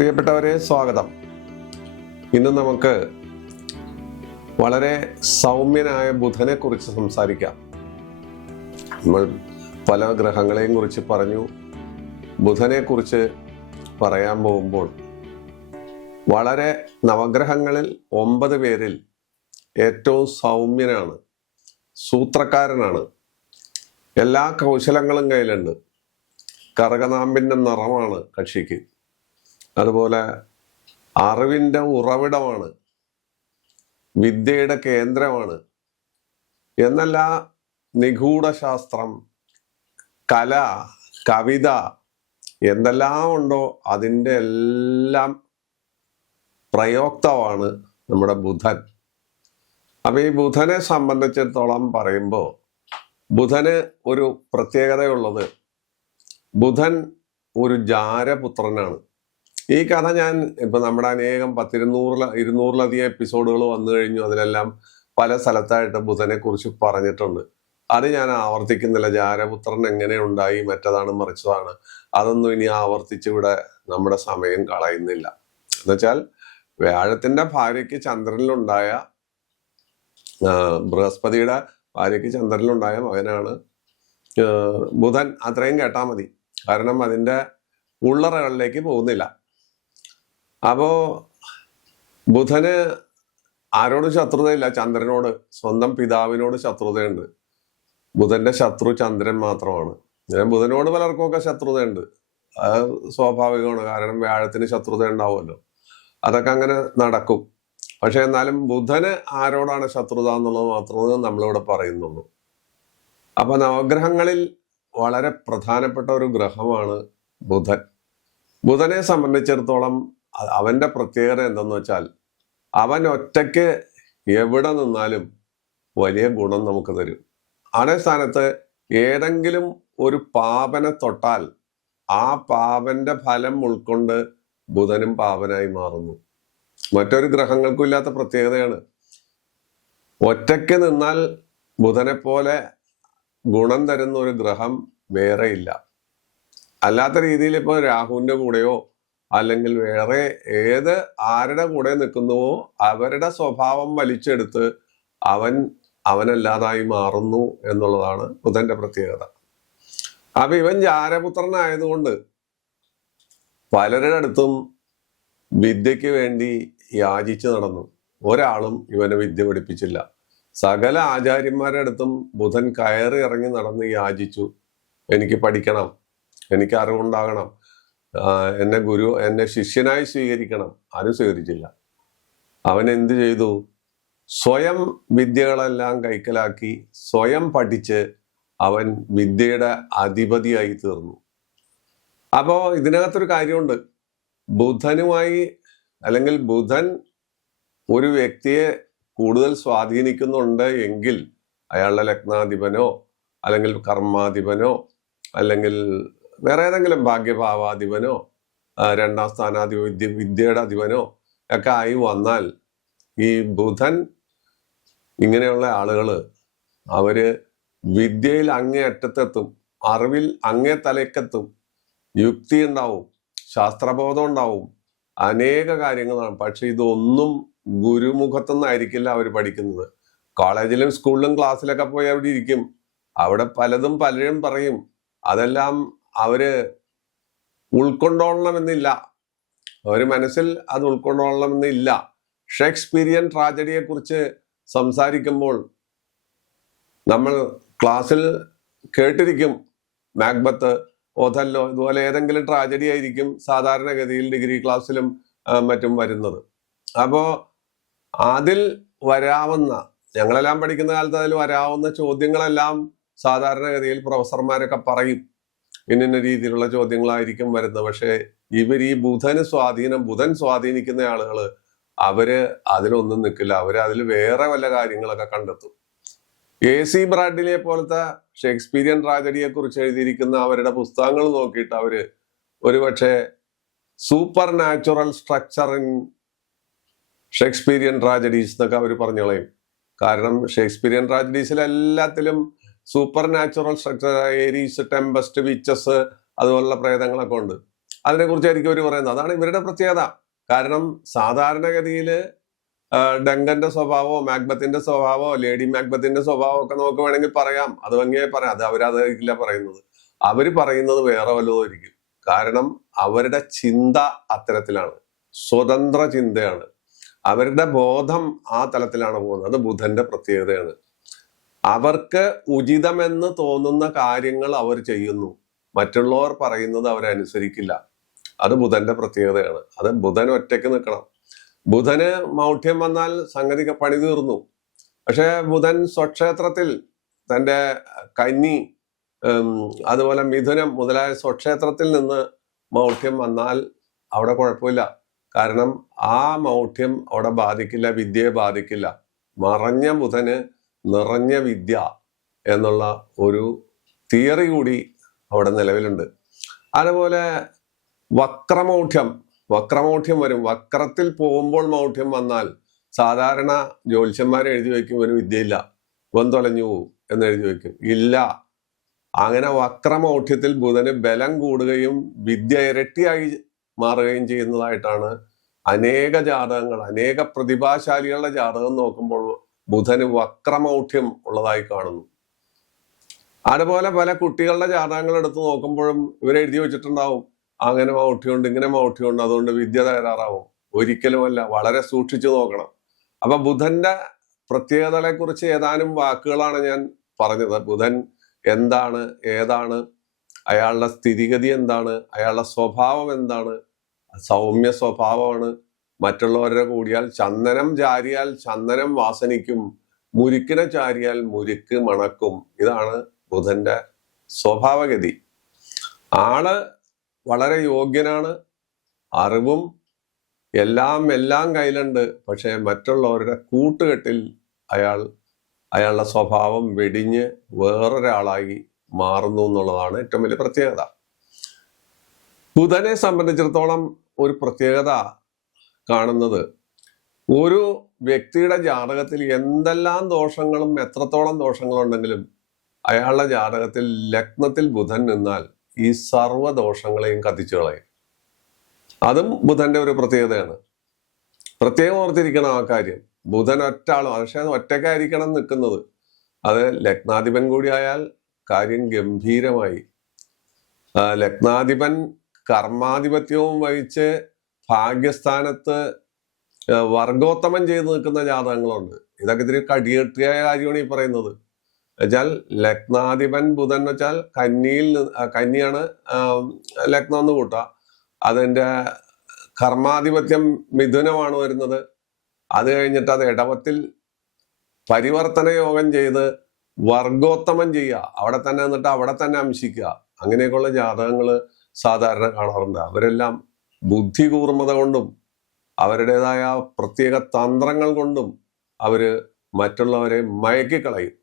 പ്രിയപ്പെട്ടവരെ, സ്വാഗതം. ഇന്ന് നമുക്ക് വളരെ സൗമ്യനായ ബുധനെ കുറിച്ച് സംസാരിക്കാം. നമ്മൾ പല ഗ്രഹങ്ങളെയും കുറിച്ച് പറഞ്ഞു. ബുധനെ കുറിച്ച് പറയാൻ പോകുമ്പോൾ വളരെ നവഗ്രഹങ്ങളിൽ 9 പേരിൽ ഏറ്റവും സൗമ്യനാണ്, സൂത്രക്കാരനാണ്, എല്ലാ കൗശലങ്ങളും കയ്യിലുണ്ട്. കറുകനാമ്പിന്റെ നിറമാണ് കക്ഷിക്ക്. അതുപോലെ അറിവിന്റെ ഉറവിടമാണ്, വിദ്യയുടെ കേന്ദ്രമാണ് എന്നല്ല, നിഗൂഢശാസ്ത്രം, കല, കവിത എന്തെല്ലാം ഉണ്ടോ അതിൻ്റെ എല്ലാം പ്രയോക്താവാണ് നമ്മുടെ ബുധൻ. അപ്പൊ ഈ ബുധനെ സംബന്ധിച്ചിടത്തോളം പറയുമ്പോൾ ബുധന് ഒരു പ്രത്യേകതയുള്ളത്, ബുധൻ ഒരു ജാരപുത്രനാണ്. ഈ കഥ ഞാൻ ഇപ്പൊ നമ്മുടെ അനേകം 200-ലധികം എപ്പിസോഡുകൾ വന്നു കഴിഞ്ഞു. അതിലെല്ലാം പല സ്ഥലത്തായിട്ട് ബുധനെ കുറിച്ച് പറഞ്ഞിട്ടുണ്ട്. അത് ഞാൻ ആവർത്തിക്കുന്നില്ല. ജാരപുത്രൻ എങ്ങനെ ഉണ്ടായി, മറ്റതാണ് മറിച്ചതാണ്, അതൊന്നും ഇനി ആവർത്തിച്ച് ഇവിടെ നമ്മുടെ സമയം കളയുന്നില്ല. എന്നുവെച്ചാൽ വ്യാഴത്തിന്റെ ഭാര്യയ്ക്ക് ചന്ദ്രനിലുണ്ടായ, ബൃഹസ്പതിയുടെ ഭാര്യയ്ക്ക് ചന്ദ്രനിലുണ്ടായ മകനാണ് ബുധൻ. അത്രയും കേട്ടാൽ മതി, കാരണം അതിന്റെ ഉള്ളറകളിലേക്ക് പോകുന്നില്ല. അപ്പോ ബുധന് ആരോടും ശത്രുതയില്ല, ചന്ദ്രനോട്, സ്വന്തം പിതാവിനോട് ശത്രുതയുണ്ട്. ബുധന്റെ ശത്രു ചന്ദ്രൻ മാത്രമാണ്. ബുധനോട് പലർക്കുമൊക്കെ ശത്രുതയുണ്ട്, അത് സ്വാഭാവികമാണ്, കാരണം വ്യാഴത്തിന് ശത്രുത ഉണ്ടാവുമല്ലോ, അതൊക്കെ അങ്ങനെ നടക്കും. പക്ഷെ എന്നാലും ബുധന് ആരോടാണ് ശത്രുത എന്നുള്ളത് മാത്രമേ നമ്മളിവിടെ പറയുന്നുള്ളൂ. അപ്പൊ നവഗ്രഹങ്ങളിൽ വളരെ പ്രധാനപ്പെട്ട ഒരു ഗ്രഹമാണ് ബുധൻ. ബുധനെ സംബന്ധിച്ചിടത്തോളം അവന്റെ പ്രത്യേകത എന്തെന്ന് വെച്ചാൽ, അവൻ ഒറ്റയ്ക്ക് എവിടെ നിന്നാലും വലിയ ഗുണം നമുക്ക് തരും. അതേ സ്ഥാനത്ത് ഏതെങ്കിലും ഒരു പാപനെ തൊട്ടാൽ ആ പാപന്റെ ഫലം ഉൾക്കൊണ്ട് ബുധനും പാപനായി മാറുന്നു. മറ്റൊരു ഗ്രഹങ്ങൾക്കും ഇല്ലാത്ത പ്രത്യേകതയാണ്. ഒറ്റയ്ക്ക് നിന്നാൽ ബുധനെ പോലെ ഗുണം തരുന്ന ഒരു ഗ്രഹം വേറെ ഇല്ല. അല്ലാത്ത രീതിയിൽ ഇപ്പൊ രാഹുവിന്റെ കൂടെയോ അല്ലെങ്കിൽ വേറെ ആരുടെ കൂടെ നിൽക്കുന്നുവോ അവരുടെ സ്വഭാവം വലിച്ചെടുത്ത് അവനല്ലാതായി മാറുന്നു എന്നുള്ളതാണ് ബുധന്റെ പ്രത്യേകത. അപ്പൊ ഇവൻ ജാരപുത്രനായതുകൊണ്ട് പലരുടെ അടുത്തും വിദ്യക്ക് വേണ്ടി യാചിച്ചു നടന്നു. ഒരാളും ഇവനെ വിദ്യ പഠിപ്പിച്ചില്ല. സകല ആചാര്യന്മാരുടെ അടുത്തും ബുധൻ കയറി ഇറങ്ങി നടന്ന് യാചിച്ചു, എനിക്ക് പഠിക്കണം, എനിക്ക് അറിവുണ്ടാകണം, എന്നെ ശിഷ്യനായി സ്വീകരിക്കണം. ആരും സ്വീകരിച്ചില്ല. അവൻ എന്ത് ചെയ്തു? സ്വയം വിദ്യകളെല്ലാം കൈക്കലാക്കി സ്വയം പഠിച്ച് അവൻ വിദ്യയുടെ അധിപതിയായി തീർന്നു. അപ്പോ ഇതിനകത്തൊരു കാര്യമുണ്ട്. ബുധനുമായി, അല്ലെങ്കിൽ ബുധൻ ഒരു വ്യക്തിയെ കൂടുതൽ സ്വാധീനിക്കുന്നുണ്ട് എങ്കിൽ അയാളുടെ ലഗ്നാധിപനോ അല്ലെങ്കിൽ കർമാധിപനോ അല്ലെങ്കിൽ വേറെ ഏതെങ്കിലും ഭാഗ്യഭാവാധിപനോ 2ാം സ്ഥാനാധിപ വിദ്യയുടെ അധിപനോ ഒക്കെ ആയി വന്നാൽ, ഈ ബുധൻ ഇങ്ങനെയുള്ള ആളുകള് അവര് വിദ്യയിൽ അങ്ങേ അറ്റത്തെത്തും, അറിവിൽ അങ്ങേ തലയ്ക്കെത്തും, യുക്തി ഉണ്ടാവും, ശാസ്ത്രബോധം ഉണ്ടാവും, അനേക കാര്യങ്ങളാണ്. പക്ഷെ ഇതൊന്നും ഗുരുമുഖത്തുനിന്നായിരിക്കില്ല അവർ പഠിക്കുന്നത്. കോളേജിലും സ്കൂളിലും ക്ലാസ്സിലൊക്കെ പോയി അവിടെ ഇരിക്കും. അവിടെ പലരും പറയും, അതെല്ലാം അവര് ഉൾക്കൊണ്ടോളണമെന്നില്ല, അവര് മനസ്സിൽ അത് ഉൾക്കൊണ്ടോളണമെന്നില്ല. ഷേക്സ്പീരിയൻ ട്രാജഡിയെ കുറിച്ച് സംസാരിക്കുമ്പോൾ നമ്മൾ ക്ലാസ്സിൽ കേട്ടിരിക്കും, മാക്ബത്ത്, ഓഥല്ലോ, ഇതുപോലെ ഏതെങ്കിലും ട്രാജഡി ആയിരിക്കും സാധാരണഗതിയിൽ ഡിഗ്രി ക്ലാസ്സിലും മറ്റും വരുന്നത്. അപ്പോ അതിൽ വരാവുന്ന, ഞങ്ങളെല്ലാം പഠിക്കുന്ന കാലത്ത് അതിൽ വരാവുന്ന ചോദ്യങ്ങളെല്ലാം സാധാരണഗതിയിൽ പ്രൊഫസർമാരൊക്കെ പറയും, ഇന്ന രീതിയിലുള്ള ചോദ്യങ്ങളായിരിക്കും വരുന്നത്. പക്ഷെ ഇവർ ഈ ബുധൻ സ്വാധീനിക്കുന്ന ആളുകള് അവര് അതിലൊന്നും നിൽക്കില്ല. അവര് അതിൽ വേറെ വല്ല കാര്യങ്ങളൊക്കെ കണ്ടെത്തും. AC ബ്രാഡിലെ പോലത്തെ ഷേക്സ്പീരിയൻ ട്രാജഡിയെ കുറിച്ച് എഴുതിയിരിക്കുന്ന അവരുടെ പുസ്തകങ്ങൾ നോക്കിയിട്ട് അവര് ഒരുപക്ഷെ super natural structure in Shakespearean tragedies എന്നൊക്കെ അവർ പറഞ്ഞു കളയും. കാരണം ഷേക്സ്പീരിയൻ ട്രാജഡീസിൽ എല്ലാത്തിലും super natural structure, Aries, Tempest, witches, അതുപോലുള്ള പ്രേതങ്ങളൊക്കെ ഉണ്ട്. അതിനെക്കുറിച്ചായിരിക്കും അവർ പറയുന്നത്. അതാണ് ഇവരുടെ പ്രത്യേകത. കാരണം സാധാരണഗതിയിൽ ഡങ്കന്റെ സ്വഭാവമോ മാക്ബത്തിന്റെ സ്വഭാവമോ ലേഡി മാക്ബത്തിന്റെ സ്വഭാവമോ ഒക്കെ നമുക്ക് വേണമെങ്കിൽ പറയാം, അത് ഭംഗിയായി പറയാം. അത് അവരതായിരിക്കില്ല പറയുന്നത്. അവര് പറയുന്നത് വേറെ വല്ലതും ആയിരിക്കും. കാരണം അവരുടെ ചിന്ത അത്തരത്തിലാണ്, സ്വതന്ത്ര ചിന്തയാണ്. അവരുടെ ബോധം ആ തലത്തിലാണ് പോകുന്നത്. അത് ബുധന്റെ പ്രത്യേകതയാണ്. അവർക്ക് ഉചിതമെന്ന് തോന്നുന്ന കാര്യങ്ങൾ അവർ ചെയ്യുന്നു, മറ്റുള്ളവർ പറയുന്നത് അവരനുസരിക്കില്ല. അത് ബുധന്റെ പ്രത്യേകതയാണ്. അത് ബുധൻ ഒറ്റയ്ക്ക് നിൽക്കണം. ബുധന് മൗഢ്യം വന്നാൽ സംഗതി പണി തീർന്നു. പക്ഷെ ബുധൻ സ്വക്ഷേത്രത്തിൽ തന്റെ കന്നി, അതുപോലെ മിഥുനം മുതലായ സ്വക്ഷേത്രത്തിൽ നിന്ന് മൗഢ്യം വന്നാൽ അവിടെ കുഴപ്പമില്ല. കാരണം ആ മൗഢ്യം അവിടെ ബാധിക്കില്ല, വിദ്യയെ ബാധിക്കില്ല. മറഞ്ഞ ബുധന് നിറഞ്ഞ വിദ്യ എന്നുള്ള ഒരു തിയറി കൂടി അവിടെ നിലവിലുണ്ട്. അതുപോലെ വക്രമൗഢ്യം വരും. വക്രത്തിൽ പോകുമ്പോൾ മൗഢ്യം വന്നാൽ സാധാരണ ജ്യോത്സ്യന്മാർ എഴുതി വയ്ക്കും ഒരു വിദ്യയില്ല, തൊലഞ്ഞു പോവും എന്ന് എഴുതി വയ്ക്കും. ഇല്ല, അങ്ങനെ വക്രമൗഢ്യത്തിൽ ബുധന് ബലം കൂടുകയും വിദ്യ ഇരട്ടിയായി മാറുകയും ചെയ്യുന്നതായിട്ടാണ് അനേക ജാതകങ്ങൾ, അനേക പ്രതിഭാശാലികളുടെ ജാതകം നോക്കുമ്പോൾ ബുധന് വക്രമൗഢ്യം ഉള്ളതായി കാണുന്നു. അതുപോലെ പല കുട്ടികളുടെ ജാതകങ്ങൾ എടുത്ത് നോക്കുമ്പോഴും ഇവരെഴുതി വെച്ചിട്ടുണ്ടാവും അങ്ങനെ മൗഢ്യമുണ്ട്, ഇങ്ങനെ മൗഢ്യമുണ്ട്, അതുകൊണ്ട് വിദ്യ തകരാറാവും. ഒരിക്കലുമല്ല, വളരെ സൂക്ഷിച്ചു നോക്കണം. അപ്പൊ ബുധന്റെ പ്രത്യേകതകളെ കുറിച്ച് ഏതാനും വാക്കുകളാണ് ഞാൻ പറഞ്ഞത്. ബുധൻ എന്താണ്, ഏതാണ്, അയാളുടെ സ്ഥിതിഗതി എന്താണ്, അയാളുടെ സ്വഭാവം എന്താണ്. സൗമ്യ സ്വഭാവമാണ്. മറ്റുള്ളവരുടെ കൂടിയാൽ ചന്ദനം ചാരിയാൽ ചന്ദനം വാസനിക്കും, മുരുക്കിനെ ചാരിയാൽ മുരുക്ക് മണക്കും. ഇതാണ് ബുധന്റെ സ്വഭാവഗതി. ആള് വളരെ യോഗ്യനാണ്, അറിവും എല്ലാം കയ്യിലുണ്ട്. പക്ഷെ മറ്റുള്ളവരുടെ കൂട്ടുകെട്ടിൽ അയാളുടെ സ്വഭാവം വെടിഞ്ഞ് വേറൊരാളായി മാറുന്നു എന്നുള്ളതാണ് ഏറ്റവും വലിയ പ്രത്യേകത. ബുധനെ സംബന്ധിച്ചിടത്തോളം ഒരു പ്രത്യേകത കാണുന്നത്, ഒരു വ്യക്തിയുടെ ജാതകത്തിൽ എന്തെല്ലാം ദോഷങ്ങളും എത്രത്തോളം ദോഷങ്ങളുണ്ടെങ്കിലും അയാളുടെ ജാതകത്തിൽ ലഗ്നത്തിൽ ബുധൻ നിന്നാൽ ഈ സർവ്വദോഷങ്ങളെയും കത്തിച്ചു കളയും. അതും ബുധന്റെ ഒരു പ്രത്യേകതയാണ്. പ്രത്യേകം ഓർത്തിരിക്കണം ആ കാര്യം. ബുധൻ ഒറ്റാളും, പക്ഷെ ഒറ്റയ്ക്കായിരിക്കണം നിൽക്കുന്നത്. അത് ലഗ്നാധിപൻ കൂടിയായാൽ കാര്യം ഗംഭീരമായി. ലഗ്നാധിപൻ കർമാധിപത്യവും വഹിച്ച് ഭാഗ്യസ്ഥാനത്ത് വർഗോത്തമം ചെയ്ത് നിൽക്കുന്ന ജാതകങ്ങളുണ്ട്. ഇതൊക്കെ ഇത്തിരി കടികെട്ടിയായ കാര്യമാണ് ഈ പറയുന്നത്. വെച്ചാൽ ലഗ്നാധിപൻ ബുധൻ എന്ന് വെച്ചാൽ കന്നിയാണ് ലഗ്നം എന്ന് കൂട്ടാ. അതിന്റെ കർമാധിപത്യം മിഥുനമാണ് വരുന്നത്. അത് കഴിഞ്ഞിട്ട് അത് ഇടവത്തിൽ പരിവർത്തന യോഗം ചെയ്ത് വർഗോത്തമം ചെയ്യുക, അവിടെ തന്നെ നിന്നിട്ട് അവിടെ തന്നെ അംശിക്കുക. അങ്ങനെയൊക്കെയുള്ള ജാതകങ്ങൾ സാധാരണ കാണാറുണ്ട്. അവരെല്ലാം ബുദ്ധി കൂർമ്മത കൊണ്ടും അവരുടേതായ പ്രത്യേക തന്ത്രങ്ങൾ കൊണ്ടും അവര് മറ്റുള്ളവരെ മയക്കിക്കളയും.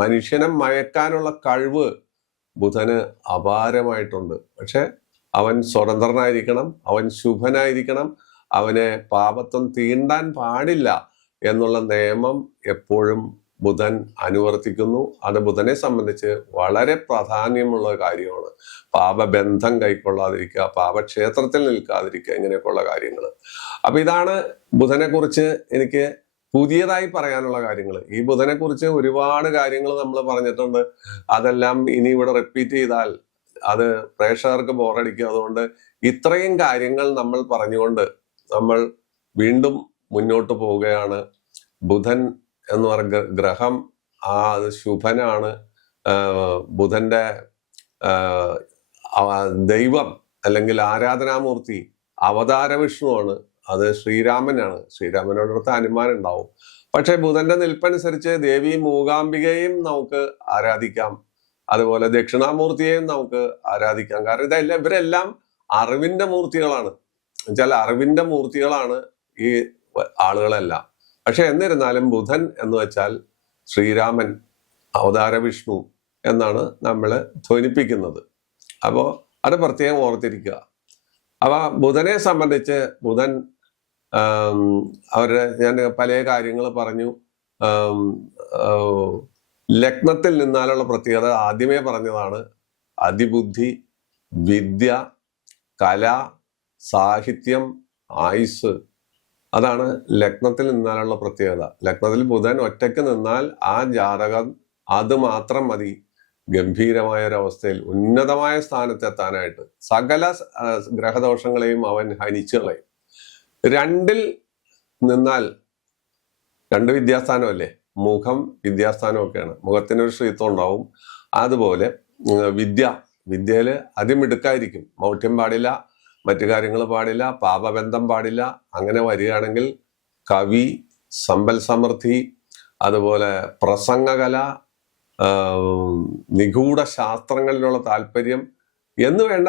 മനുഷ്യനെ മയക്കാനുള്ള കഴിവ് ബുധന് അപാരമായിട്ടുണ്ട്. പക്ഷെ അവൻ സ്വതന്ത്രനായിരിക്കണം, അവൻ ശുഭനായിരിക്കണം, അവനെ പാപത്വം തീണ്ടാൻ പാടില്ല എന്നുള്ള നിയമം എപ്പോഴും ബുധൻ അനുവർത്തിക്കുന്നു. അത് ബുധനെ സംബന്ധിച്ച് വളരെ പ്രാധാന്യമുള്ള കാര്യമാണ്. പാപബന്ധം കൈക്കൊള്ളാതിരിക്കുക, പാപക്ഷേത്രത്തിൽ നിൽക്കാതിരിക്കുക, ഇങ്ങനെയൊക്കെയുള്ള കാര്യങ്ങൾ. അപ്പൊ ഇതാണ് ബുധനെ കുറിച്ച് എനിക്ക് പുതിയതായി പറയാനുള്ള കാര്യങ്ങൾ. ഈ ബുധനെ കുറിച്ച് ഒരുപാട് കാര്യങ്ങൾ നമ്മൾ പറഞ്ഞിട്ടുണ്ട്. അതെല്ലാം ഇനി ഇവിടെ റിപ്പീറ്റ് ചെയ്താൽ അത് പ്രേക്ഷകർക്ക് ബോറടിക്കും. അതുകൊണ്ട് ഇത്രയും കാര്യങ്ങൾ നമ്മൾ പറഞ്ഞുകൊണ്ട് നമ്മൾ വീണ്ടും മുന്നോട്ട് പോവുകയാണ്. ബുധൻ എന്ന് പറഞ്ഞ ഗ്രഹം അത് ശുഭനാണ്. ബുധന്റെ ദൈവം അല്ലെങ്കിൽ ആരാധനാമൂർത്തി അവതാര വിഷ്ണുവാണ്. അത് ശ്രീരാമനാണ്. ശ്രീരാമനോടടുത്ത് ഹനുമാൻ ഉണ്ടാവും. പക്ഷെ ബുധന്റെ നിൽപ്പനുസരിച്ച് ദേവി മൂകാംബികയും നമുക്ക് ആരാധിക്കാം, അതുപോലെ ദക്ഷിണാമൂർത്തിയെയും നമുക്ക് ആരാധിക്കാം. കാരണം ഇവരെല്ലാം അറിവിന്റെ മൂർത്തികളാണ്. എന്നുവെച്ചാൽ അറിവിന്റെ മൂർത്തികളാണ് ഈ ആളുകളെല്ലാം. പക്ഷെ എന്നിരുന്നാലും ബുധൻ എന്ന് വെച്ചാൽ ശ്രീരാമൻ, അവതാര വിഷ്ണു എന്നാണ് നമ്മൾ ധ്വനിപ്പിക്കുന്നത്. അപ്പോൾ അത് പ്രത്യേകം ഓർത്തിരിക്കുക. അപ്പൊ ബുധനെ സംബന്ധിച്ച് ബുധൻ ഞാൻ പല കാര്യങ്ങൾ പറഞ്ഞു. ലഗ്നത്തിൽ നിന്നാലുള്ള പ്രത്യേകത ആദ്യമേ പറഞ്ഞതാണ്. അതിബുദ്ധി, വിദ്യ, കല, സാഹിത്യം, ആയുസ്. അതാണ് ലഗ്നത്തിൽ നിന്നാലുള്ള പ്രത്യേകത. ലഗ്നത്തിൽ ബുധൻ ഒറ്റയ്ക്ക് നിന്നാൽ ആ ജാതകം അത് മാത്രം മതി ഗംഭീരമായ ഒരവസ്ഥയിൽ ഉന്നതമായ സ്ഥാനത്തെത്താനായിട്ട്. സകല ഗ്രഹദോഷങ്ങളെയും അവൻ ഹനിച്ചു കളയും. 2-ൽ നിന്നാൽ 2 വിദ്യാസ്ഥാനമല്ലേ, മുഖം വിദ്യാസ്ഥാനമൊക്കെയാണ്. മുഖത്തിനൊരു ശ്രീത്വം ഉണ്ടാവും. അതുപോലെ വിദ്യയില് അതിമിടുക്കായിരിക്കും. മൗഢ്യം പാടില്ല, മറ്റു കാര്യങ്ങൾ പാടില്ല, പാപബന്ധം പാടില്ല. അങ്ങനെ വരികയാണെങ്കിൽ കവി, സമ്പൽ സമൃദ്ധി, അതുപോലെ പ്രസംഗകല, നിഗൂഢ ശാസ്ത്രങ്ങളിലുള്ള താല്പര്യം എന്ന് വേണ്ട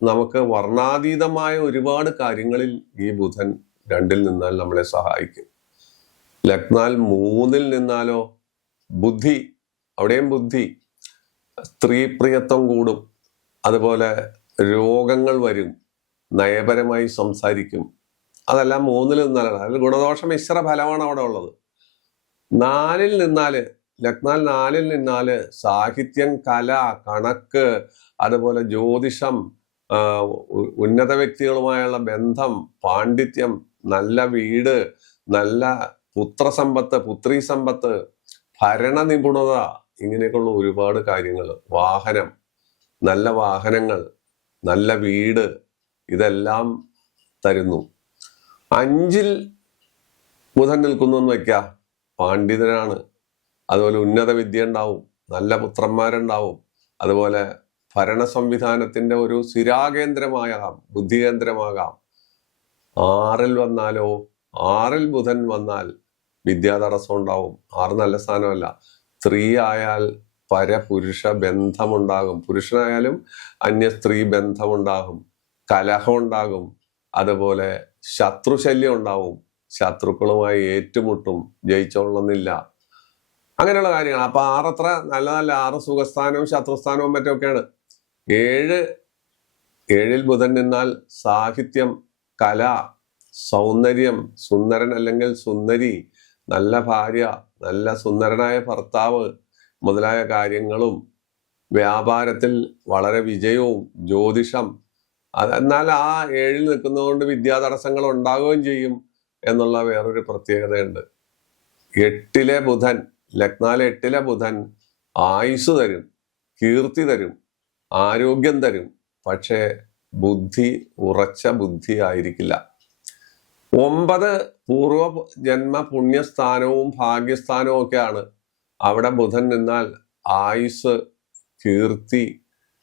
നമുക്ക് വർണ്ണാതീതമായ ഒരുപാട് കാര്യങ്ങളിൽ ഈ ബുധൻ 2-ൽ നിന്നാൽ നമ്മളെ സഹായിക്കും. ലഗ്നാൽ 3-ൽ നിന്നാലോ ബുദ്ധി, അവിടെയും ബുദ്ധി, സ്ത്രീപ്രിയത്വം കൂടും, അതുപോലെ രോഗങ്ങൾ വരും, നയപരമായി സംസാരിക്കും. അതെല്ലാം 3-ൽ നിന്നാലാണ്. അതിൽ ഗുണദോഷ മിശ്ര ഫലമാണ് അവിടെ ഉള്ളത്. 4-ൽ നിന്നാല്, ലഗ്നാൽ 4-ൽ നിന്നാല് സാഹിത്യം, കല, കണക്ക്, അതുപോലെ ജ്യോതിഷം, ഉന്നത വ്യക്തികളുമായുള്ള ബന്ധം, പാണ്ഡിത്യം, നല്ല വീട്, നല്ല പുത്രസമ്പത്ത്, പുത്രീ സമ്പത്ത്, ഭരണ നിപുണത, ഇങ്ങനെയൊക്കെയുള്ള ഒരുപാട് കാര്യങ്ങൾ, വാഹനം, നല്ല വാഹനങ്ങൾ, നല്ല വീട്, ഇതെല്ലാം തരുന്നു. 5-ൽ ബുധൻ നിൽക്കുന്നു എന്ന് വയ്ക്ക, പാണ്ഡിതനാണ്, അതുപോലെ ഉന്നത വിദ്യ ഉണ്ടാവും, നല്ല പുത്രന്മാരുണ്ടാവും, അതുപോലെ ഭരണ സംവിധാനത്തിന്റെ ഒരു സ്ഥിരാകേന്ദ്രമാകാം, ബുദ്ധികേന്ദ്രമാകാം. 6-ൽ വന്നാലോ, 6-ൽ ബുധൻ വന്നാൽ വിദ്യാതടസ്സം ഉണ്ടാവും. 6 നല്ല സ്ഥാനമല്ല. സ്ത്രീ ആയാൽ പരപുരുഷ ബന്ധമുണ്ടാകും, പുരുഷനായാലും അന്യ സ്ത്രീ ബന്ധമുണ്ടാകും, കലഹം ഉണ്ടാകും, അതുപോലെ ശത്രുശല്യം ഉണ്ടാവും, ശത്രുക്കളുമായി ഏറ്റുമുട്ടും, ജയിച്ചോളണമെന്നില്ല, അങ്ങനെയുള്ള കാര്യങ്ങൾ. അപ്പൊ 6 അത്ര നല്ലതല്ല. 6 സുഖസ്ഥാനവും ശത്രുസ്ഥാനവും മറ്റൊക്കെയാണ്. 7-ൽ ബുധൻ നിന്നാൽ സാഹിത്യം, കല, സൗന്ദര്യം, സുന്ദരൻ അല്ലെങ്കിൽ സുന്ദരി, നല്ല ഭാര്യ, നല്ല സുന്ദരനായ ഭർത്താവ് മുതലായ കാര്യങ്ങളും, വ്യാപാരത്തിൽ വളരെ വിജയവും, ജ്യോതിഷം. എന്നാൽ ആ 7-ൽ നിൽക്കുന്നതുകൊണ്ട് വിദ്യാതടസ്സങ്ങൾ ഉണ്ടാകുകയും ചെയ്യും എന്നുള്ള വേറൊരു പ്രത്യേകതയുണ്ട്. 8-ലെ ബുധൻ, ലഗ്നാൽ 8-ലെ ബുധൻ ആയുസ് തരും, കീർത്തി തരും, ആരോഗ്യം തരും. പക്ഷേ ബുദ്ധി ഉറച്ച ബുദ്ധി ആയിരിക്കില്ല. 9 പൂർവ ജന്മ പുണ്യസ്ഥാനവും ഭാഗ്യസ്ഥാനവും ഒക്കെയാണ്. അവിടെ ബുധൻ നിന്നാൽ ആയുസ്, കീർത്തി,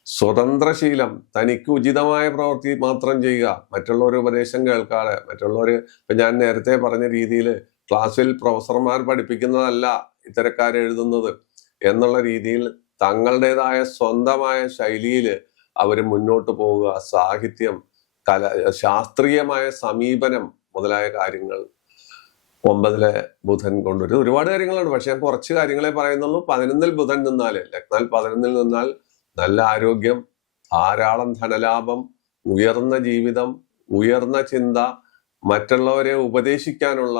സ്വതന്ത്രശീലം, തനിക്ക് ഉചിതമായ പ്രവൃത്തി മാത്രം ചെയ്യുക, മറ്റുള്ളവർ ഉപദേശം കേൾക്കാതെ, മറ്റുള്ളവര് ഇപ്പൊ ഞാൻ നേരത്തെ പറഞ്ഞ രീതിയിൽ ക്ലാസ്സിൽ പ്രൊഫസർമാർ പഠിപ്പിക്കുന്നതല്ല ഇത്തരക്കാരെഴുതുന്നത് എന്നുള്ള രീതിയിൽ തങ്ങളുടേതായ സ്വന്തമായ ശൈലിയിൽ അവർ മുന്നോട്ട് പോവുക. സാഹിത്യം, കല, ശാസ്ത്രീയമായ സമീപനം മുതലായ കാര്യങ്ങൾ 9-ലെ ബുധൻ കൊണ്ടുവരും. ഒരുപാട് കാര്യങ്ങളുണ്ട്, പക്ഷെ ഞാൻ കുറച്ച് കാര്യങ്ങളെ പറയുന്നുള്ളൂ. 11-ൽ ബുധൻ നിന്നാല്, ലഗ്നാൽ 11-ൽ നിന്നാൽ നല്ല ആരോഗ്യം, ധാരാളം ധനലാഭം, ഉയർന്ന ജീവിതം, ഉയർന്ന ചിന്ത, മറ്റുള്ളവരെ ഉപദേശിക്കാനുള്ള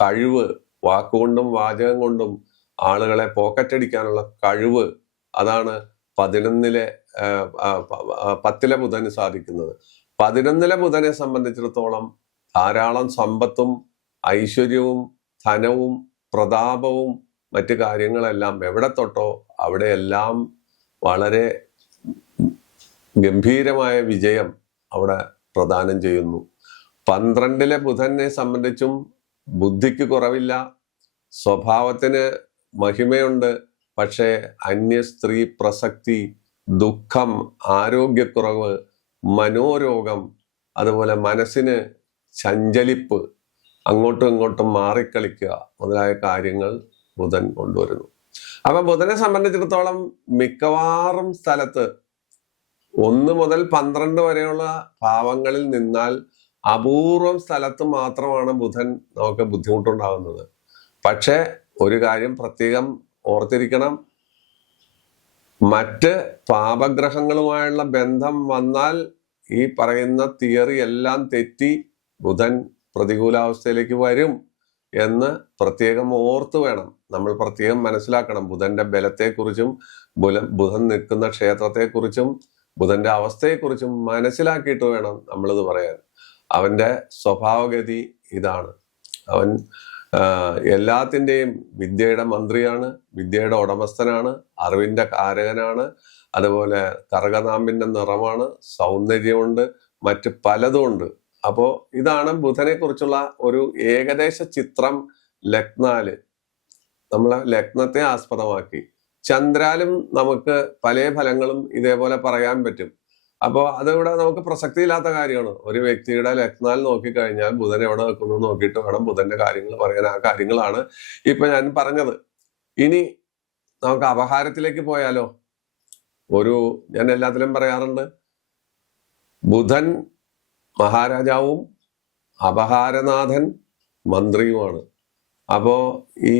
കഴിവ്, വാക്കുകൊണ്ടും വാചകം കൊണ്ടും ആളുകളെ പോക്കറ്റടിക്കാനുള്ള കഴിവ്, അതാണ് 10-ലെ ബുധന് സാധിക്കുന്നത്. 11-ലെ ബുധനെ സംബന്ധിച്ചിടത്തോളം ധാരാളം സമ്പത്തും ഐശ്വര്യവും ധനവും പ്രതാപവും മറ്റു കാര്യങ്ങളെല്ലാം എവിടെ തൊട്ടോ അവിടെയെല്ലാം വളരെ ഗംഭീരമായ വിജയം അവിടെ പ്രദാനം ചെയ്യുന്നു. 12-ലെ ബുധനെ സംബന്ധിച്ചും ബുദ്ധിക്ക് കുറവില്ല, സ്വഭാവത്തിന് മഹിമയുണ്ട്. പക്ഷേ അന്യ സ്ത്രീ പ്രസക്തി, ദുഃഖം, ആരോഗ്യക്കുറവ്, മനോരോഗം, അതുപോലെ മനസ്സിന് ചഞ്ചലിപ്പ്, അങ്ങോട്ടും ഇങ്ങോട്ടും മാറിക്കളിക്കുക മുതലായ കാര്യങ്ങൾ ബുധൻ കൊണ്ടുവരുന്നു. അപ്പൊ ബുധനെ സംബന്ധിച്ചിടത്തോളം മിക്കവാറും സ്ഥലത്ത് 1 മുതൽ 12 വരെയുള്ള ഭാവങ്ങളിൽ നിന്നാൽ അപൂർവം സ്ഥലത്ത് മാത്രമാണ് ബുധൻ നമുക്ക് ബുദ്ധിമുട്ടുണ്ടാകുന്നത്. പക്ഷെ ഒരു കാര്യം പ്രത്യേകം ഓർത്തിരിക്കണം, മറ്റ് പാപഗ്രഹങ്ങളുമായുള്ള ബന്ധം വന്നാൽ ഈ പറയുന്ന തിയറി എല്ലാം തെറ്റി ബുധൻ പ്രതികൂലാവസ്ഥയിലേക്ക് വരും എന്ന് പ്രത്യേകം ഓർത്തു വേണം. നമ്മൾ പ്രത്യേകം മനസ്സിലാക്കണം ബുധന്റെ ബലത്തെക്കുറിച്ചും ബുധൻ നിൽക്കുന്ന ക്ഷേത്രത്തെക്കുറിച്ചും ബുധന്റെ അവസ്ഥയെക്കുറിച്ചും മനസ്സിലാക്കിയിട്ട് വേണം നമ്മളിത് പറയാൻ. അവന്റെ സ്വഭാവഗതി ഇതാണ്. അവൻ എല്ലാത്തിൻ്റെയും വിദ്യയുടെ മന്ത്രിയാണ്, വിദ്യയുടെ ഉടമസ്ഥനാണ്, അറിവിന്റെ കാരകനാണ്, അതുപോലെ കറകനാമ്പിന്റെ നിറമാണ്, സൗന്ദര്യമുണ്ട്, മറ്റ് പലതുമുണ്ട്. അപ്പോ ഇതാണ് ബുധനെ കുറിച്ചുള്ള ഒരു ഏകദേശ ചിത്രം. ലഗ്നാല് നമ്മളെ ലഗ്നത്തെ ആസ്പദമാക്കി ചന്ദ്രാലും നമുക്ക് പല ഫലങ്ങളും ഇതേപോലെ പറയാൻ പറ്റും. അപ്പോൾ അതിവിടെ നമുക്ക് പ്രസക്തിയില്ലാത്ത കാര്യമാണ്. ഒരു വ്യക്തിയുടെ ലഗ്നാൽ നോക്കിക്കഴിഞ്ഞാൽ ബുധൻ എവിടെ നിൽക്കുന്നു നോക്കിയിട്ട് വേണം ബുധന്റെ കാര്യങ്ങൾ പറയാൻ. ആ കാര്യങ്ങളാണ് ഇപ്പൊ ഞാൻ പറഞ്ഞത്. ഇനി നമുക്ക് അപഹാരത്തിലേക്ക് പോയാലോ. ഞാൻ എല്ലാത്തിലും പറയാറുണ്ട്, ബുധൻ മഹാരാജാവും അപഹാരനാഥൻ മന്ത്രിയുമാണ്. അപ്പോ ഈ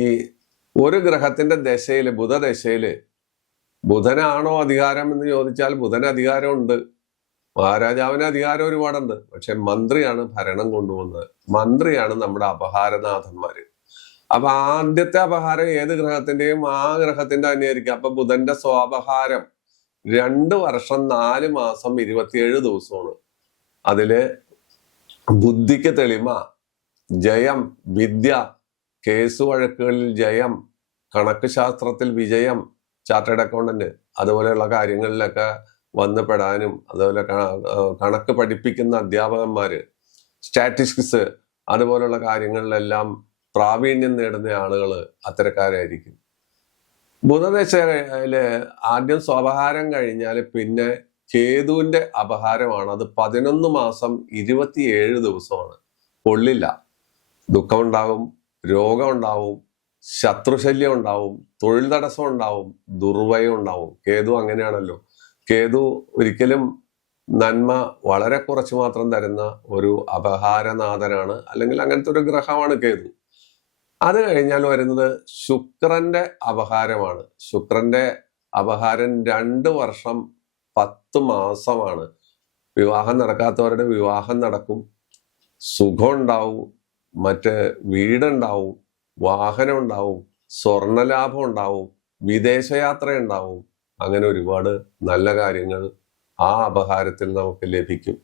ഒരു ഗ്രഹത്തിന്റെ ദശയില്, ബുധദശയില് ബുധനാണോ അധികാരം എന്ന് ചോദിച്ചാൽ ബുധന് അധികാരമുണ്ട്, മഹാരാജാവിന് അധികാരം ഒരുപാടുണ്ട്. പക്ഷെ മന്ത്രിയാണ് ഭരണം കൊണ്ടുപോകുന്നത്, മന്ത്രിയാണ് നമ്മുടെ അപഹാരനാഥന്മാര്. അപ്പൊ ആദ്യത്തെ അപഹാരം ഏത് ഗ്രഹത്തിന്റെയും ആ ഗ്രഹത്തിന്റെ തന്നെയായിരിക്കും. അപ്പൊ ബുധന്റെ സ്വാപഹാരം 2 വർഷം 4 മാസം 27 ദിവസമാണ്. അതില് ബുദ്ധിക്ക് തെളിമ, ജയം, വിദ്യ, കേസ് വഴക്കുകളിൽ ജയം, കണക്ക് ശാസ്ത്രത്തിൽ വിജയം, ചാർട്ടേഡ് അക്കൗണ്ടന്റ് അതുപോലെയുള്ള കാര്യങ്ങളിലൊക്കെ വന്നു പെടാനും, അതുപോലെ കണക്ക് പഠിപ്പിക്കുന്ന അധ്യാപകന്മാര്, സ്റ്റാറ്റിസ്റ്റിക്സ് അതുപോലുള്ള കാര്യങ്ങളിലെല്ലാം പ്രാവീണ്യം നേടുന്ന ആളുകൾ അത്തരക്കാരായിരിക്കും. ബുധദശയില് ആദ്യം സ്വപഹാരം കഴിഞ്ഞാൽ പിന്നെ കേതുവിന്റെ അപഹാരമാണ്. അത് 11 മാസം 27 ദിവസമാണ്. കൊള്ളില്ല. ദുഃഖമുണ്ടാവും, രോഗം ഉണ്ടാവും, ശത്രുശല്യം ഉണ്ടാവും, തൊഴിൽ തടസ്സം ഉണ്ടാവും, ദുർവയം ഉണ്ടാവും. കേതു അങ്ങനെയാണല്ലോ. കേതു ഒരിക്കലും നന്മ വളരെ കുറച്ച് മാത്രം തരുന്ന ഒരു അപഹാരനാഥനാണ്, അല്ലെങ്കിൽ അങ്ങനത്തെ ഒരു ഗ്രഹമാണ് കേതു. അത് കഴിഞ്ഞാൽ വരുന്നത് ശുക്രന്റെ അപഹാരമാണ്. ശുക്രന്റെ അപഹാരം 2 വർഷം 10 മാസമാണ്. വിവാഹം നടക്കാത്തവരുടെ വിവാഹം നടക്കും, സുഖം ഉണ്ടാവും, മറ്റ് വീടുണ്ടാവും, വാഹനം ഉണ്ടാവും, സ്വർണലാഭം ഉണ്ടാവും, വിദേശയാത്ര ഉണ്ടാവും. അങ്ങനെ ഒരുപാട് നല്ല കാര്യങ്ങൾ ആ അപഹാരത്തിൽ നമുക്ക് ലഭിക്കും.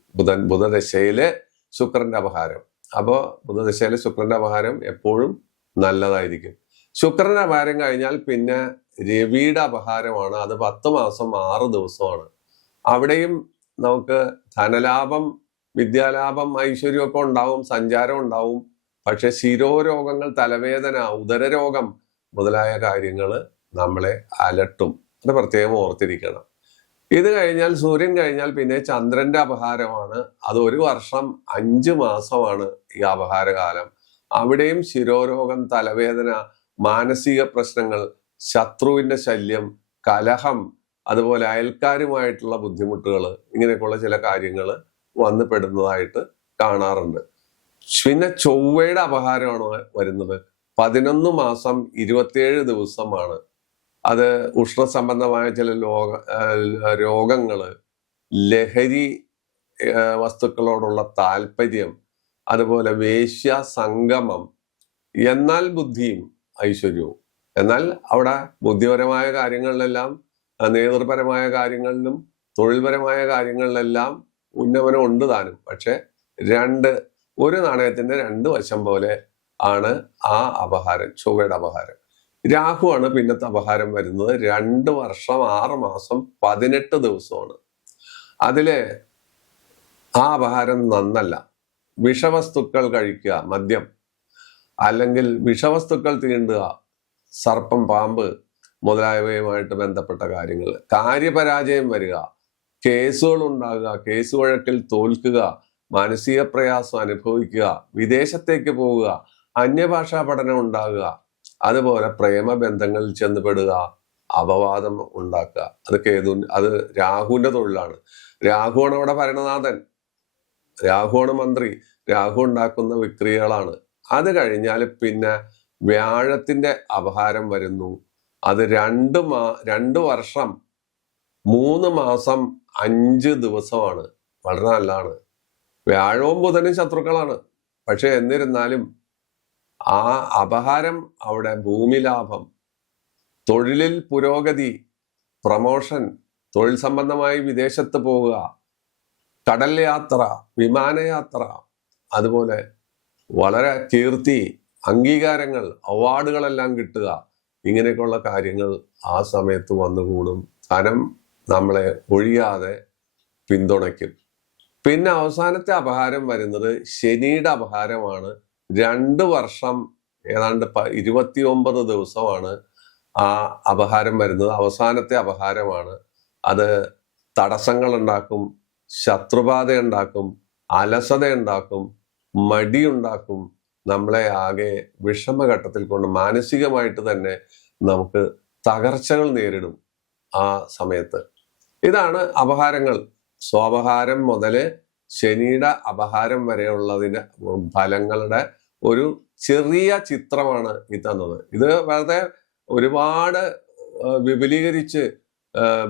ബുധദശയിലെ ശുക്രന്റെ അപഹാരം. അപ്പോ ബുധദശയിലെ ശുക്രന്റെ അപഹാരം എപ്പോഴും നല്ലതായിരിക്കും. ശുക്രന്റെ അപഹാരം കഴിഞ്ഞാൽ പിന്നെ രവിയുടെ അപഹാരമാണ്. അത് 10 മാസം 6 ദിവസമാണ്. അവിടെയും നമുക്ക് ധനലാഭം, വിദ്യാലാഭം, ഐശ്വര്യമൊക്കെ ഉണ്ടാവും, സഞ്ചാരം ഉണ്ടാവും. പക്ഷെ ശിരോരോഗങ്ങൾ, തലവേദന, ഉദരരോഗം മുതലായ കാര്യങ്ങൾ നമ്മളെ അലട്ടും. അത് പ്രത്യേകം ഓർത്തിരിക്കണം. ഇത് കഴിഞ്ഞാൽ സൂര്യൻ കഴിഞ്ഞാൽ പിന്നെ ചന്ദ്രന്റെ അപഹാരമാണ്. അത് 1 വർഷം 5 മാസമാണ് ഈ അപഹാരകാലം. അവിടെയും ശിരോരോഗം, തലവേദന, മാനസിക പ്രശ്നങ്ങൾ, ശത്രുവിന്റെ ശല്യം, കലഹം, അതുപോലെ അയൽക്കാരുമായിട്ടുള്ള ബുദ്ധിമുട്ടുകൾ, ഇങ്ങനെയൊക്കെയുള്ള ചില കാര്യങ്ങൾ വന്നു പെടുന്നതായിട്ട് കാണാറുണ്ട്. പിന്നെ ചൊവ്വയുടെ അപഹാരമാണ് വരുന്നത്. 11 മാസം 27 ദിവസമാണ്. അത് ഉഷ്ണസംബന്ധമായ ചില രോഗങ്ങള്, ലഹരി വസ്തുക്കളോടുള്ള താല്പര്യം, അതുപോലെ വേശ്യ സംഗമം, എന്നാൽ ബുദ്ധിയും ഐശ്വര്യവും. എന്നാൽ അവിടെ ബുദ്ധിപരമായ കാര്യങ്ങളിലെല്ലാം, നേതൃപരമായ കാര്യങ്ങളിലും തൊഴിൽപരമായ കാര്യങ്ങളിലെല്ലാം ഉന്നമനം ഉണ്ട് താനും. പക്ഷെ ഒരു നാണയത്തിന്റെ 2 വശം പോലെ ആണ് ആ അപഹാരം, ചൊവ്വയുടെ അപഹാരം. രാഹുവാണ് പിന്നത്തെ അപഹാരം വരുന്നത്. 2 വർഷം 6 മാസം 18 ദിവസമാണ്. അതില് ആ അപഹാരം നന്നല്ല. വിഷവസ്തുക്കൾ കഴിക്കുക, മദ്യം, അല്ലെങ്കിൽ വിഷവസ്തുക്കൾ തീണ്ടുക, സർപ്പം, പാമ്പ് മുതലായവയുമായിട്ട് ബന്ധപ്പെട്ട കാര്യങ്ങൾ, കാര്യപരാജയം വരിക, കേസുകൾ ഉണ്ടാകുക, കേസ് വഴക്കിൽ തോൽക്കുക, മാനസിക പ്രയാസം അനുഭവിക്കുക, വിദേശത്തേക്ക് പോവുക, അന്യഭാഷാ പഠനം ഉണ്ടാകുക, അതുപോലെ പ്രേമബന്ധങ്ങളിൽ ചെന്നുപെടുക, അപവാദം ഉണ്ടാക്കുക. അത് രാഹുവിന്റെ തൊഴിലാണ്. രാഹുവാണ് അവിടെ ഭരണനാഥൻ, രാഹുവാണ് മന്ത്രി, രാഹു ഉണ്ടാക്കുന്ന വിക്രിയകളാണ്. അത് കഴിഞ്ഞാൽ പിന്നെ വ്യാഴത്തിന്റെ അപഹാരം വരുന്നു. അത് 2 വർഷം 3 മാസം 5 ദിവസമാണ്. വളരെ നല്ലതാണ്. വ്യാഴവും ബുധനും ശത്രുക്കളാണ്. പക്ഷെ എന്നിരുന്നാലും ആ അപഹാരം അവിടെ ഭൂമി ലാഭം, തൊഴിലിൽ പുരോഗതി, പ്രമോഷൻ, തൊഴിൽ സംബന്ധമായി വിദേശത്ത് പോവുക, കടൽ യാത്ര, വിമാനയാത്ര, അതുപോലെ വളരെ കീർത്തി, അംഗീകാരങ്ങൾ, അവാർഡുകളെല്ലാം കിട്ടുക, ഇങ്ങനെയൊക്കെയുള്ള കാര്യങ്ങൾ ആ സമയത്ത് വന്നുകൂടും. ധനം നമ്മളെ ഒഴിയാതെ പിന്തുണയ്ക്കും. പിന്നെ അവസാനത്തെ അപഹാരം വരുന്നത് ശനിയുടെ അപഹാരമാണ്. 2 വർഷം ഏതാണ്ട് 29 ദിവസമാണ് ആ അപഹാരം വരുന്നത്. അവസാനത്തെ അപഹാരമാണ്. അത് തടസ്സങ്ങൾ ഉണ്ടാക്കും, ശത്രുബാധ ഉണ്ടാക്കും, അലസത ഉണ്ടാക്കും, മടിയുണ്ടാക്കും, നമ്മളെ ആകെ വിഷമഘട്ടത്തിൽ കൊണ്ട് മാനസികമായിട്ട് തന്നെ നമുക്ക് തകർച്ചകൾ നേരിടും ആ സമയത്ത്. ഇതാണ് അപഹാരങ്ങൾ. സ്വാപഹാരം മുതല് ശനിയുടെ അപഹാരം വരെയുള്ളതിന്റെ ഫലങ്ങളുടെ ഒരു ചെറിയ ചിത്രമാണ് ഈ തന്നത്. ഇത് വെറുതെ ഒരുപാട് വിപുലീകരിച്ച്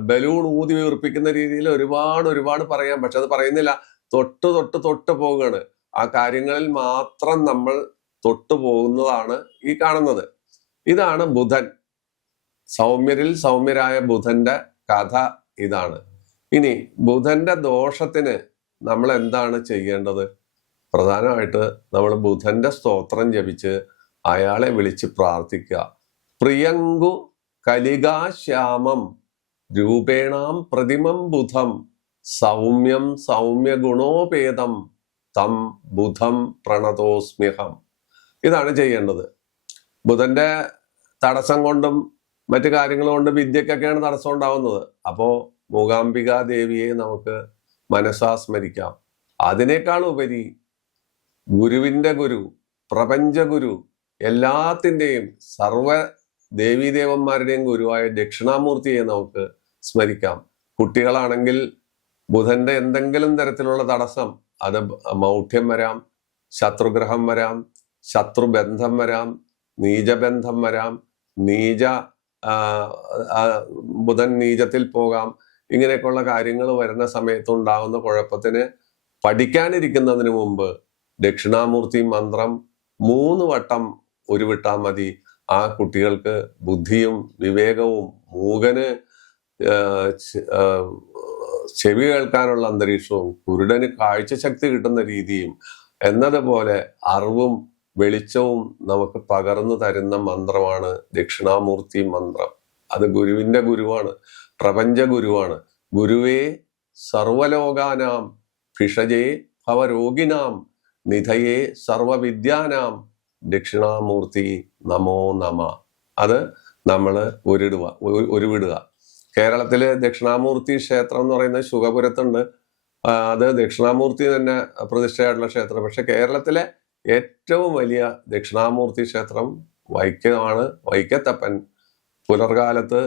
ബലൂൺ ഊതി വീർപ്പിക്കുന്ന രീതിയിൽ ഒരുപാട് പറയാം. പക്ഷെ അത് പറയുന്നില്ല. തൊട്ട് പോവുകയാണ്. ആ കാര്യങ്ങളിൽ മാത്രം നമ്മൾ തൊട്ടു പോകുന്നതാണ് ഈ കാണുന്നത്. ഇതാണ് ബുധൻ. സൗമ്യരിൽ സൗമ്യരായ ബുധന്റെ കഥ ഇതാണ്. ഇനി ബുധന്റെ ദോഷത്തിന് നമ്മൾ എന്താണ് ചെയ്യേണ്ടത്? പ്രധാനമായിട്ട് നമ്മൾ ബുധന്റെ സ്തോത്രം ജപിച്ച് അയാളെ വിളിച്ച് പ്രാർത്ഥിക്കുക. പ്രിയങ്കു കലികാശ്യാമം രൂപേണാം പ്രതിമം ബുധം സൗമ്യം സൗമ്യ ഗുണോപേതം തം ബുധം പ്രണതോസ്മ്യഹം. ഇതാണ് ചെയ്യേണ്ടത്. ബുധന്റെ തടസ്സം കൊണ്ടും മറ്റു കാര്യങ്ങൾ കൊണ്ടും വിദ്യക്കൊക്കെയാണ് തടസ്സം ഉണ്ടാവുന്നത്. അപ്പോ മൂകാംബിക ദേവിയെ നമുക്ക് മനസ്സാ സ്മരിക്കാം. അതിനേക്കാൾ ഉപരി ഗുരുവിന്റെ ഗുരു, പ്രപഞ്ച ഗുരു, എല്ലാത്തിൻ്റെയും സർവ ദേവീദേവന്മാരുടെയും ഗുരുവായ ദക്ഷിണാമൂർത്തിയെ നമുക്ക് സ്മരിക്കാം. കുട്ടികളാണെങ്കിൽ ബുധന്റെ എന്തെങ്കിലും തരത്തിലുള്ള തടസ്സം, അത് മൗഢ്യം വരാം, ശത്രുഗ്രഹം വരാം, ശത്രുബന്ധം വരാം, നീചബന്ധം വരാം, ബുധൻ നീചത്തിൽ പോകാം. ഇങ്ങനെയൊക്കെയുള്ള കാര്യങ്ങൾ വരുന്ന സമയത്ത് ഉണ്ടാകുന്ന കുഴപ്പത്തിന് പഠിക്കാനിരിക്കുന്നതിന് മുമ്പ് ദക്ഷിണാമൂർത്തി മന്ത്രം 3 വട്ടം ഉരുവിട്ടാൽ മതി. ആ കുട്ടികൾക്ക് ബുദ്ധിയും വിവേകവും, മൂകന് ചെവി കേൾക്കാനുള്ള അന്തരീക്ഷവും, കുരുടന് കാഴ്ചശക്തി കിട്ടുന്ന രീതിയും എന്നതുപോലെ അറിവും വെളിച്ചവും നമുക്ക് പകർന്നു തരുന്ന മന്ത്രമാണ് ദക്ഷിണാമൂർത്തി മന്ത്രം. അത് ഗുരുവിന്റെ ഗുരുവാണ്, പ്രപഞ്ച ഗുരുവാണ്. ഗുരുവേ സർവലോകാനാം ഭിഷജേ ഭവരോഗിനാം നിധയേ സർവവിദ്യാനാം ദക്ഷിണാമൂർത്തി നമോ നമ. അത് നമ്മൾ ഉരുവിടുക. കേരളത്തിലെ ദക്ഷിണാമൂർത്തി ക്ഷേത്രം എന്ന് പറയുന്നത് ശുഗപുരത്തുണ്ട്. അത് ദക്ഷിണാമൂർത്തി തന്നെ പ്രതിഷ്ഠയായിട്ടുള്ള ക്ഷേത്രം. പക്ഷെ കേരളത്തിലെ ഏറ്റവും വലിയ ദക്ഷിണാമൂർത്തി ക്ഷേത്രം വൈക്കമാണ്. വൈക്കത്തപ്പൻ പുലർകാലത്ത്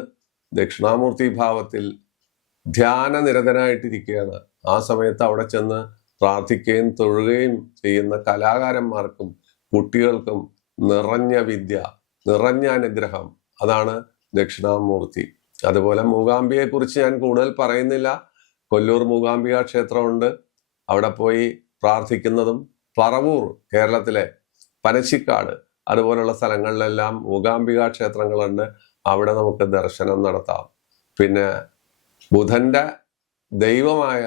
ദക്ഷിണാമൂർത്തി ഭാവത്തിൽ ധ്യാനനിരതനായിട്ടിരിക്കുകയാണ്. ആ സമയത്ത് അവിടെ ചെന്ന് പ്രാർത്ഥിക്കുകയും തൊഴുകയും ചെയ്യുന്ന കലാകാരന്മാർക്കും കുട്ടികൾക്കും നിറഞ്ഞ വിദ്യ, നിറഞ്ഞ അനുഗ്രഹം, അതാണ് ദക്ഷിണാമൂർത്തി. അതുപോലെ മൂകാംബികയെ കുറിച്ച് ഞാൻ കൂടുതൽ പറയുന്നില്ല. കൊല്ലൂർ മൂകാംബിക ക്ഷേത്രമുണ്ട്. അവിടെ പോയി പ്രാർത്ഥിക്കുന്നതും, പറവൂർ കേരളത്തിലെ പനച്ചിക്കാട് അതുപോലുള്ള സ്ഥലങ്ങളിലെല്ലാം മൂകാംബിക ക്ഷേത്രങ്ങളുണ്ട്. അവിടെ നമുക്ക് ദർശനം നടത്താം. പിന്നെ ബുധന്റെ ദൈവമായ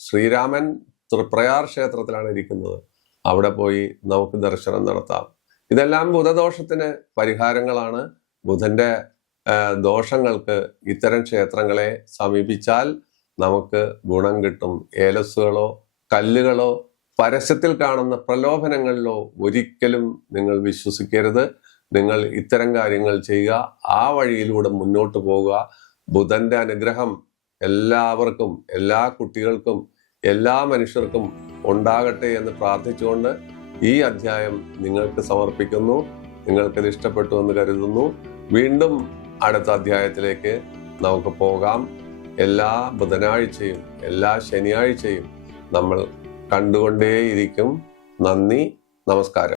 ശ്രീരാമൻ തൃപ്രയാർ ക്ഷേത്രത്തിലാണ് ഇരിക്കുന്നത്. അവിടെ പോയി നമുക്ക് ദർശനം നടത്താം. ഇതെല്ലാം ബുധദോഷത്തിന് പരിഹാരങ്ങളാണ്. ബുധന്റെ ദോഷങ്ങൾക്ക് ഇത്തരം ക്ഷേത്രങ്ങളെ സമീപിച്ചാൽ നമുക്ക് ഗുണം കിട്ടും. ഏലസുകളോ കല്ലുകളോ പരസ്യത്തിൽ കാണുന്ന പ്രലോഭനങ്ങളിലോ ഒരിക്കലും നിങ്ങൾ വിശ്വസിക്കരുത്. നിങ്ങൾ ഇത്തരം കാര്യങ്ങൾ ചെയ്യുക, ആ വഴിയിലൂടെ മുന്നോട്ട് പോവുക. ബുധന്റെ അനുഗ്രഹം എല്ലാവർക്കും, എല്ലാ കുട്ടികൾക്കും, എല്ലാ മനുഷ്യർക്കും ഉണ്ടാകട്ടെ എന്ന് പ്രാർത്ഥിച്ചുകൊണ്ട് ഈ അധ്യായം നിങ്ങൾക്ക് സമർപ്പിക്കുന്നു. നിങ്ങൾക്കിത് ഇഷ്ടപ്പെട്ടു എന്ന് കരുതുന്നു. വീണ്ടും അടുത്ത അധ്യായത്തിലേക്ക് നമുക്ക് പോകാം. എല്ലാ ബുധനാഴ്ചയും എല്ലാ ശനിയാഴ്ചയും നമ്മൾ കണ്ടുകൊണ്ടേയിരിക്കും. നന്ദി, നമസ്കാരം.